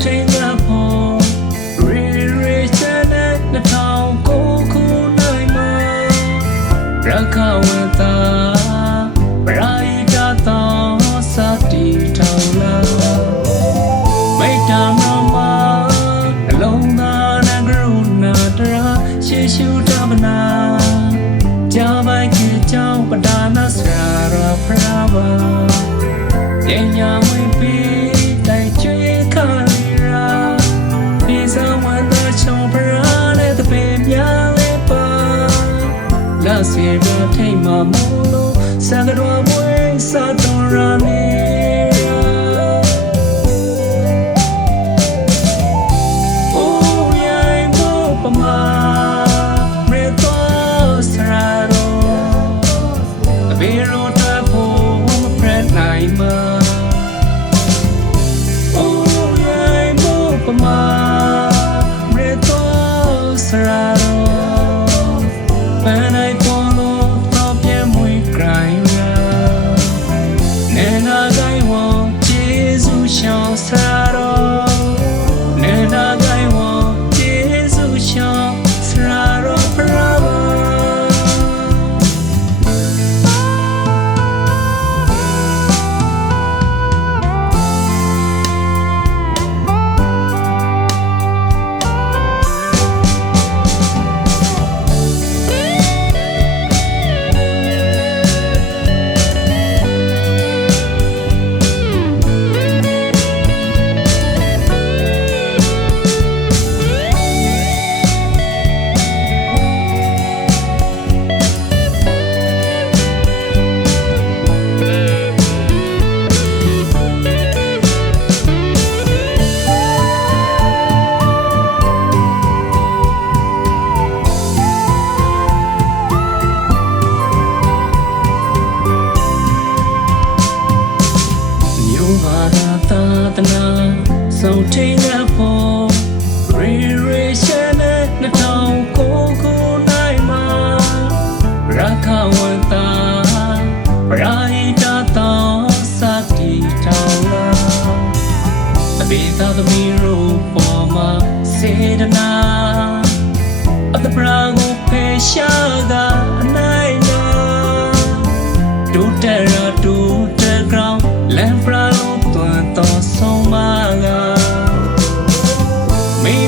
ချိန်ကဖို့ရေရေချမ်းတဲ့နှစ်ထောင်ကိုခုနိုင်မှာရခဝေတာပရာဟိတသောစတိထောင်လာမိတ္တမမအလုံးသားနဲ့ကရုဏာတရာရှေရှုတမနာကြာပိုင်ခေကြောင့်ပဒါနစရာရဖရာဘာပညာမွေပြီးတိုက်ကျွေးခါလီရာဒီစဝန္ဒချောပရာနဲ့တပင်များလေးပါလာစီရထိတ်မှမလို့စံတော်မွေးစတော်ရမီဆုံးချိန်ကဖို့ရေရေရှမ်းတဲ့နှစ်ထောင်ကိုခုနိုင်မှာရခဝန္တာပရာဟိတသောစတိထောင်လာအဘိဓသမီရိုးပေါ်မှာစေတနာအတပရာကိုဖေရှာကအနိုင်နာဒုတရဒုတကောင်လန်ပရာလို့တွန်တော်ဆုံးမလာme